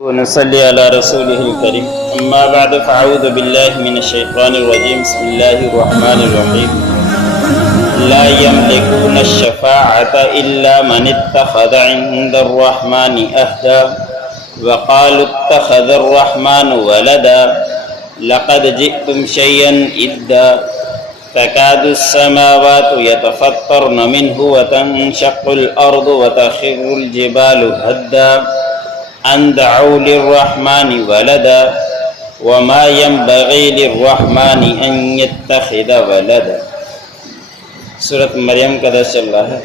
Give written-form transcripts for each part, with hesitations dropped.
ونصلي على رسوله الكريم أما بعد فأعوذ بالله من الشيطان الرجيم بسم الله الرحمن الرحيم لا يملكون الشفاعة إلا من اتخذ عند الرحمن أهدا وقالوا اتخذ الرحمن ولدا لقد جئتم شيئا إدا تكاد السماوات يتفطرن منه وتنشق الأرض وتخر الجبال هدا أن دعوا للرحمن ولدا وما ينبغي للرحمن أن يتخذ ولدا۔ سورۃ مریم کا درس چل رہا ہے۔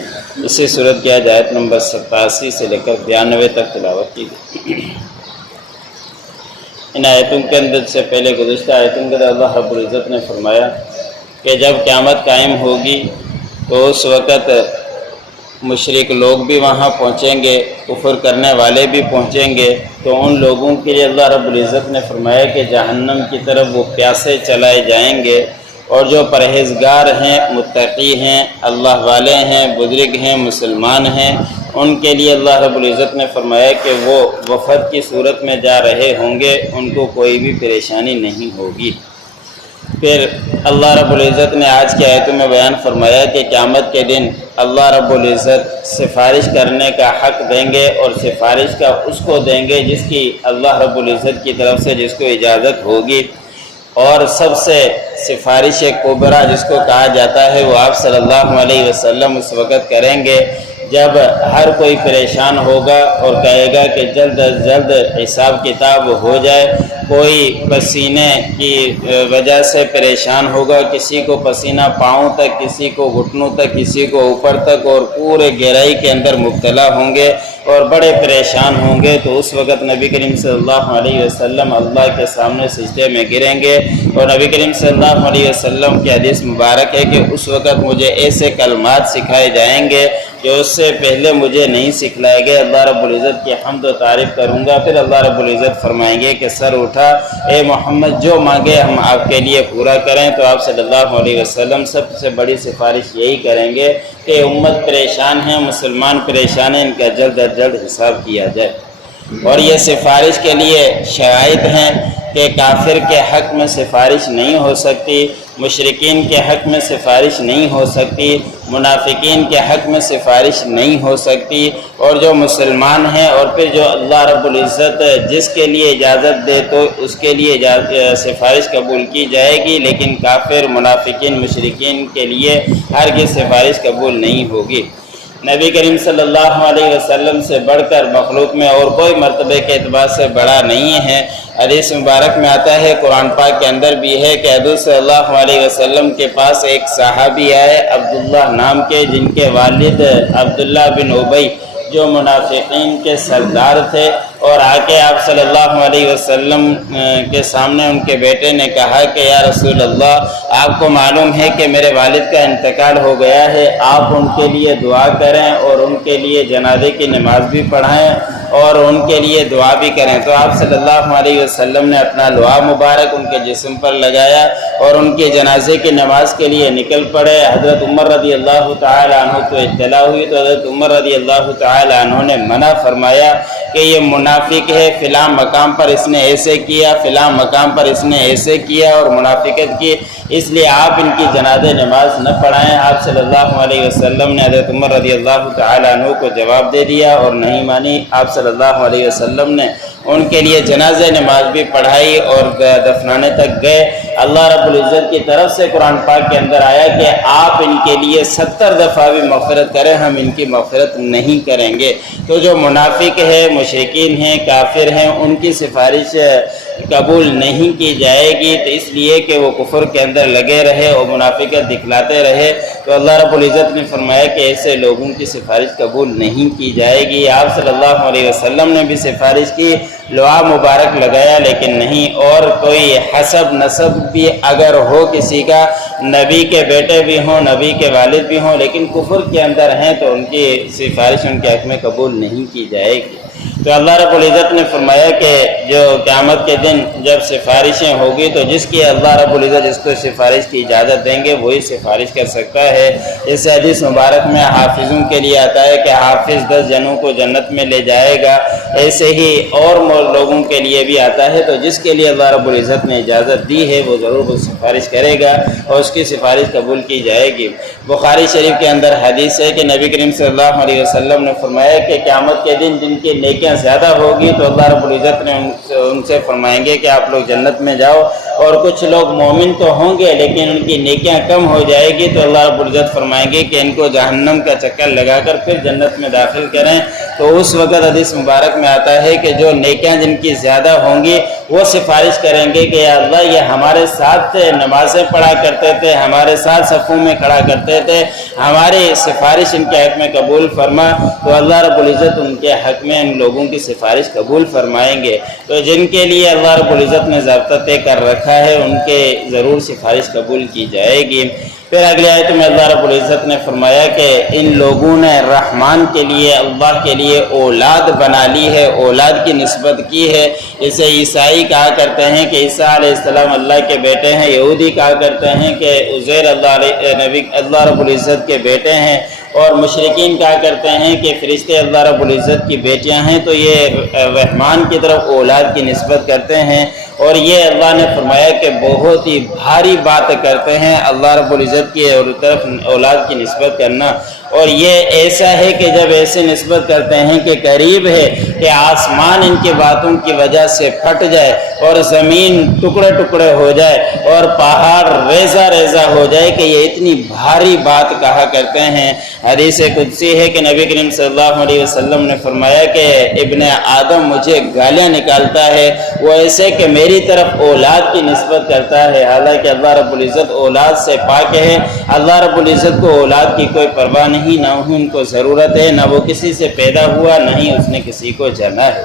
اسی سورت کی آیت نمبر 87 سے لے کر 92 تک تلاوت کی گئی۔ ان آیتوں کے اندر سے پہلے گزشتہ آیتوں کے اندر اللہ رب العزت نے فرمایا کہ جب قیامت قائم ہوگی تو اس وقت مشرک لوگ بھی وہاں پہنچیں گے، کفر کرنے والے بھی پہنچیں گے، تو ان لوگوں کے لیے اللہ رب العزت نے فرمایا کہ جہنم کی طرف وہ پیاسے چلائے جائیں گے، اور جو پرہیزگار ہیں، متقی ہیں، اللہ والے ہیں، بزرگ ہیں، مسلمان ہیں، ان کے لیے اللہ رب العزت نے فرمایا کہ وہ وفد کی صورت میں جا رہے ہوں گے، ان کو کوئی بھی پریشانی نہیں ہوگی۔ پھر اللہ رب العزت نے آج کی آیتوں میں بیان فرمایا کہ قیامت کے دن اللہ رب العزت سفارش کرنے کا حق دیں گے، اور سفارش کا اس کو دیں گے جس کی اللہ رب العزت کی طرف سے جس کو اجازت ہوگی، اور سب سے سفارش کبریٰ جس کو کہا جاتا ہے وہ آپ صلی اللہ علیہ وسلم اس وقت کریں گے جب ہر کوئی پریشان ہوگا اور کہے گا کہ جلد از جلد حساب کتاب ہو جائے۔ کوئی پسینے کی وجہ سے پریشان ہوگا، کسی کو پسینہ پاؤں تک، کسی کو گھٹنوں تک، کسی کو اوپر تک، اور پورے گہرائی کے اندر مبتلا ہوں گے اور بڑے پریشان ہوں گے۔ تو اس وقت نبی کریم صلی اللہ علیہ وسلم اللہ کے سامنے سجدے میں گریں گے، اور نبی کریم صلی اللہ علیہ وسلم کی حدیث مبارک ہے کہ اس وقت مجھے ایسے کلمات سکھائے جائیں گے جو اس سے پہلے مجھے نہیں سکھلائے گئے۔ اللہ رب العزت کی حمد و تعریف کروں گا، پھر اللہ رب العزت فرمائیں گے کہ سر اٹھا اے محمد، جو مانگے ہم آپ کے لیے پورا کریں۔ تو آپ صلی اللہ علیہ وسلم سب سے بڑی سفارش یہی کریں گے کہ امت پریشان ہے، مسلمان پریشان ہیں، ان کا جلد از جلد حساب کیا جائے۔ اور یہ سفارش کے لیے شرائط ہیں کہ کافر کے حق میں سفارش نہیں ہو سکتی، مشرکین کے حق میں سفارش نہیں ہو سکتی، منافقین کے حق میں سفارش نہیں ہو سکتی، اور جو مسلمان ہیں اور پھر جو اللہ رب العزت جس کے لیے اجازت دے تو اس کے لیے سفارش قبول کی جائے گی، لیکن کافر، منافقین، مشرکین کے لیے ہرگز سفارش قبول نہیں ہوگی۔ نبی کریم صلی اللہ علیہ وسلم سے بڑھ کر مخلوق میں اور کوئی مرتبے کے اعتبار سے بڑا نہیں ہے۔ حدیث مبارک میں آتا ہے، قرآن پاک کے اندر بھی ہے کہ حضور صلی اللہ علیہ وسلم کے پاس ایک صحابی آئے عبداللہ نام کے، جن کے والد عبداللہ بن ابی جو منافقین کے سردار تھے، اور آ کے آپ صلی اللہ علیہ وسلم کے سامنے ان کے بیٹے نے کہا کہ یا رسول اللہ، آپ کو معلوم ہے کہ میرے والد کا انتقال ہو گیا ہے، آپ ان کے لیے دعا کریں اور ان کے لیے جنازے کی نماز بھی پڑھائیں اور ان کے لیے دعا بھی کریں۔ تو آپ صلی اللہ علیہ وسلم نے اپنا لعاب مبارک ان کے جسم پر لگایا اور ان کے جنازے کی نماز کے لیے نکل پڑے۔ حضرت عمر رضی اللہ تعالی عنہ کو اطلاع ہوئی تو حضرت عمر رضی اللہ تعالی عنہ نے منع فرمایا کہ یہ منافق ہے، فلاں مقام پر اس نے ایسے کیا، فلاں مقام پر اس نے ایسے کیا اور منافقت کی، اس لیے آپ ان کی جنازہ نماز نہ پڑھائیں۔ آپ صلی اللہ علیہ وسلم نے حضرت عمر رضی اللہ تعالی عنہ کو جواب دے دیا اور نہیں مانی۔ آپ صلی اللہ علیہ وسلم نے ان کے لیے جنازہ نماز بھی پڑھائی اور دفنانے تک گئے۔ اللہ رب العزت کی طرف سے قرآن پاک کے اندر آیا کہ آپ ان کے لیے 70 دفعہ بھی مغفرت کریں، ہم ان کی مغفرت نہیں کریں گے۔ تو جو منافق ہے، مشرکین ہیں، کافر ہیں، ان کی سفارش قبول نہیں کی جائے گی، تو اس لیے کہ وہ کفر کے اندر لگے رہے اور منافقت دکھلاتے رہے۔ تو اللہ رب العزت نے فرمایا کہ ایسے لوگوں کی سفارش قبول نہیں کی جائے گی۔ آپ صلی اللہ علیہ وسلم نے بھی سفارش کی، لعاب مبارک لگایا، لیکن نہیں۔ اور کوئی حسب نسب بھی اگر ہو کسی کا، نبی کے بیٹے بھی ہوں، نبی کے والد بھی ہوں، لیکن کفر کے اندر ہیں، تو ان کی سفارش ان کے حق میں قبول نہیں کی جائے گی۔ تو اللہ رب العزت نے فرمایا کہ جو قیامت کے دن جب سفارشیں ہوگی تو جس کی اللہ رب العزت جس کو سفارش کی اجازت دیں گے وہی سفارش کر سکتا ہے۔ اس حدیث مبارک میں حافظوں کے لیے آتا ہے کہ حافظ 10 جنوں کو جنت میں لے جائے گا، ایسے ہی اور لوگوں کے لیے بھی آتا ہے۔ تو جس کے لیے اللہ رب العزت نے اجازت دی ہے وہ ضرور وہ سفارش کرے گا اور اس کی سفارش قبول کی جائے گی۔ بخاری شریف کے اندر حدیث ہے کہ نبی کریم صلی اللہ علیہ وسلم نے فرمایا کہ قیامت کے دن جن کی نیکیاں زیادہ ہوگی تو اللہ رب العزت نے ان سے فرمائیں گے کہ آپ لوگ جنت میں جاؤ، اور کچھ لوگ مومن تو ہوں گے لیکن ان کی نیکیاں کم ہو جائے گی تو اللہ رب العزت فرمائیں گے کہ ان کو جہنم کا چکر لگا کر پھر جنت میں داخل کریں۔ تو اس وقت حدیث مبارک میں آتا ہے کہ جو نیکیاں جن کی زیادہ ہوں گی وہ سفارش کریں گے کہ یا اللہ یہ ہمارے ساتھ تھے، نمازیں پڑھا کرتے تھے، ہمارے ساتھ صفوں میں کھڑا کرتے تھے، ہماری سفارش ان کے حق میں قبول فرما۔ تو اللہ رب العزت ان کے حق میں ان لوگوں کی سفارش قبول فرمائیں گے۔ تو جن کے لیے اللہ رب العزت نے ضابطہ طے کر رکھا ہے ان کے ضرور سفارش قبول کی جائے گی۔ پھر اگلی آیت میں اللہ رب العزت نے فرمایا کہ ان لوگوں نے رحمان کے لیے اللہ کے لیے اولاد بنا لی ہے، اولاد کی نسبت کی ہے۔ اسے عیسائی کہا کرتے ہیں کہ عیسیٰ علیہ السلام اللہ کے بیٹے ہیں، یہودی کہا کرتے ہیں کہ عزیر اللہ رب العزت کے بیٹے ہیں، اور مشرکین کہا کرتے ہیں کہ فرشتے اللہ رب العزت کی بیٹیاں ہیں۔ تو یہ رحمان کی طرف اولاد کی نسبت کرتے ہیں، اور یہ اللہ نے فرمایا کہ بہت ہی بھاری بات کرتے ہیں اللہ رب العزت کی طرف اولاد کی نسبت کرنا۔ اور یہ ایسا ہے کہ جب ایسے نسبت کرتے ہیں کہ قریب ہے کہ آسمان ان کی باتوں کی وجہ سے پھٹ جائے اور زمین ٹکڑے ٹکڑے ہو جائے اور پہاڑ ریزہ ریزہ ہو جائے کہ یہ اتنی بھاری بات کہا کرتے ہیں۔ حدیث قدسی ہے کہ نبی کریم صلی اللہ علیہ وسلم نے فرمایا کہ ابن آدم مجھے گالیاں نکالتا ہے، وہ ایسے کہ میری طرف اولاد کی نسبت کرتا ہے، حالانکہ اللہ رب العزت اولاد سے پاک ہے۔ اللہ رب العزت کو اولاد کی کوئی پرواہ نہیں، نہ ان کو ضرورت ہے، نہ وہ کسی سے پیدا ہوا، نہ ہی اس نے کسی کو جنا ہے۔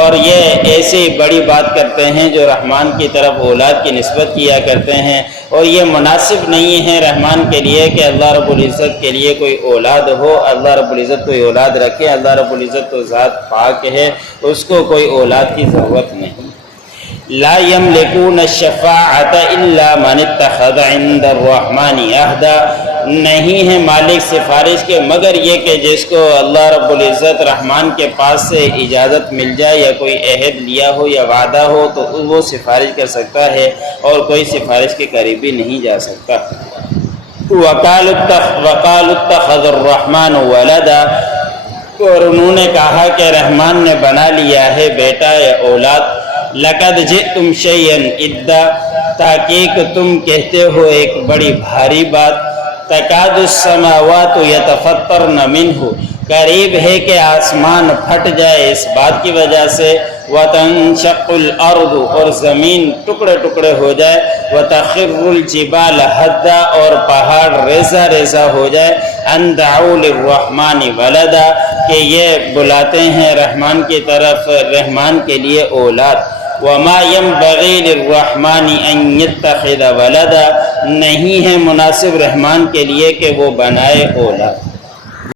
اور یہ ایسی بڑی بات کرتے ہیں جو رحمان کی طرف اولاد کی نسبت کیا کرتے ہیں، اور یہ مناسب نہیں ہے رحمان کے لیے کہ اللہ رب العزت کے لیے کوئی اولاد ہو، اللہ رب العزت کوئی اولاد رکھے۔ اللہ رب العزت تو ذات پاک ہے، اس کو کوئی اولاد کی ضرورت نہیں۔ لا یملکون الشفاعۃ الا من اتخذ عند الرحمن عہدا، نہیں ہے مالک سفارش کے مگر یہ کہ جس کو اللہ رب العزت رحمان کے پاس سے اجازت مل جائے یا کوئی عہد لیا ہو یا وعدہ ہو تو وہ سفارش کر سکتا ہے، اور کوئی سفارش کے قریبی نہیں جا سکتا۔ وقالوا اتخذ الرحمن ولدا، اور انہوں نے کہا کہ رحمان نے بنا لیا ہے بیٹا یا اولاد۔ لقد جئتم شیئا ادا، تحقیق تم کہتے ہو ایک بڑی بھاری بات۔ تکاد السماوات یتفطرن منہ، قریب ہے کہ آسمان پھٹ جائے اس بات کی وجہ سے۔ وتنشق الارض، اور زمین ٹکڑے ٹکڑے ہو جائے۔ وتخر الجبال ہدا، اور پہاڑ ریزہ ریزہ ہو جائے۔ ان دعوا للرحمن ولدا، کہ یہ بلاتے ہیں رحمان کی طرف رحمان کے لیے اولاد۔ وما ينبغي للرحمن ان يتخذ ولدا، نہیں ہے مناسب رحمان کے لیے کہ وہ بنائے اولاد۔